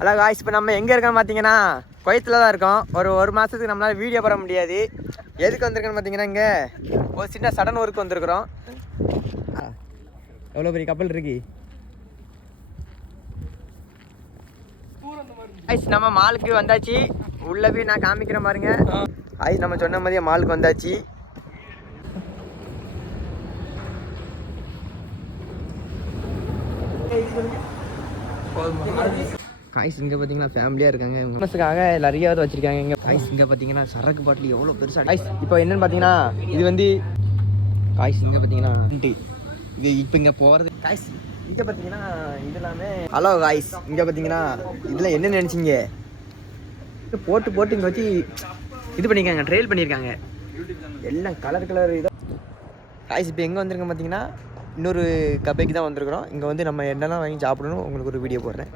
Hello guys, இப்போ நம்ம எங்கே இருக்கோம்னு பார்த்தீங்கன்னா குவைத்தில் தான் இருக்கோம். ஒரு மாதத்துக்கு நம்மளால் வீடியோ போட முடியாது. எதுக்கு வந்திருக்கோன்னு பார்த்தீங்கன்னா இங்கே ஒரு சின்ன சடன் ஒர்க் வந்திருக்கிறோம். எவ்வளோ பெரிய கப்பல் இருக்கு காய்ஸ். நம்ம மாலுக்கு வந்தாச்சு. உள்ளே போய் நான் காமிக்கிறேன் பாருங்க. காய்ஸ், நம்ம சொன்ன மாதிரியே மாலுக்கு வந்தாச்சு. காய்ஸ், இங்கே பார்த்தீங்கன்னா ஃபேமிலியாக இருக்காங்க. மனசுக்காக நிறையாவது வச்சுருக்காங்க. இங்கே காய்ஸ் இங்கே பார்த்தீங்கன்னா சரக்கு பாட்டில் எவ்வளோ பெருசாக. காய்ஸ் இப்போ என்னென்னு பார்த்தீங்கன்னா இது வந்து காய்ஸ் இங்கே பார்த்தீங்கன்னா இது இப்போ இங்கே போகிறது. காய்ஸ் இங்கே பார்த்தீங்கன்னா இது எல்லாமே. ஹலோ காய்ஸ், இங்கே பார்த்தீங்கன்னா இதில் என்ன நினச்சிங்க, போட்டு இங்கே வச்சு இது பண்ணியிருக்காங்க, ட்ரெயில் பண்ணியிருக்காங்க. எல்லாம் கலர் இது. காய்ஸ் இப்போ எங்கே வந்திருக்கோம் பார்த்தீங்கன்னா இன்னொரு கபைக்கு தான் வந்திருக்கிறோம். இங்கே வந்து நம்ம என்னெல்லாம் வாங்கி சாப்பிடணும் உங்களுக்கு ஒரு வீடியோ போடுறேன்.